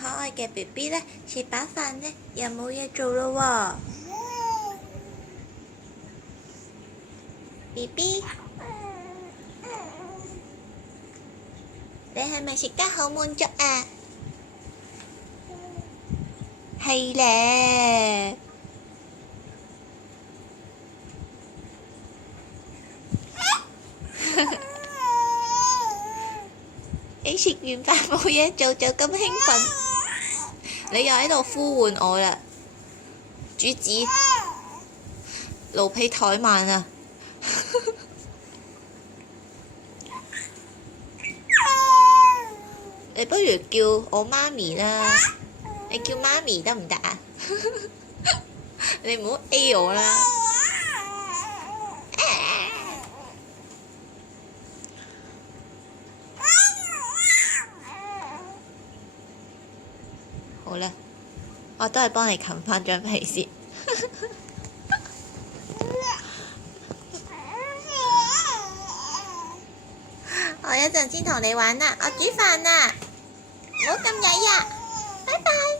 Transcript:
可愛嘅 BB 呢，食飽飯呢又冇嘢做咯喎。BB， 你係咪食得好滿足啊？係咧。你食完飯冇嘢做就咁興奮，你又喺度呼喚我啦，主子，奴婢怠慢啊！你不如叫我媽咪啦，你叫媽咪得唔得啊？你唔好 A 我啦。好啦，我都係幫你冚返張被先。我一陣先同你玩啦，我煮飯啦，唔好咁曳呀，拜拜。